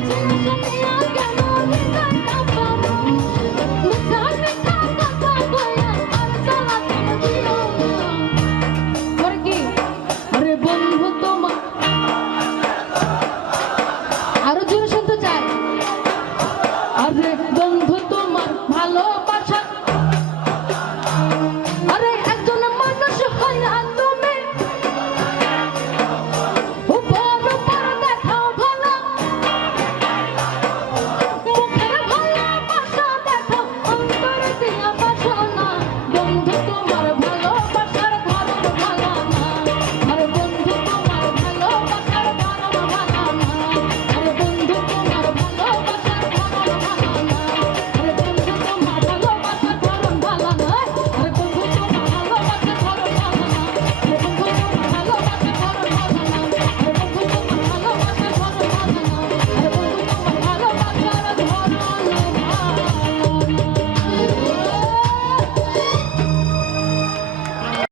Thank you.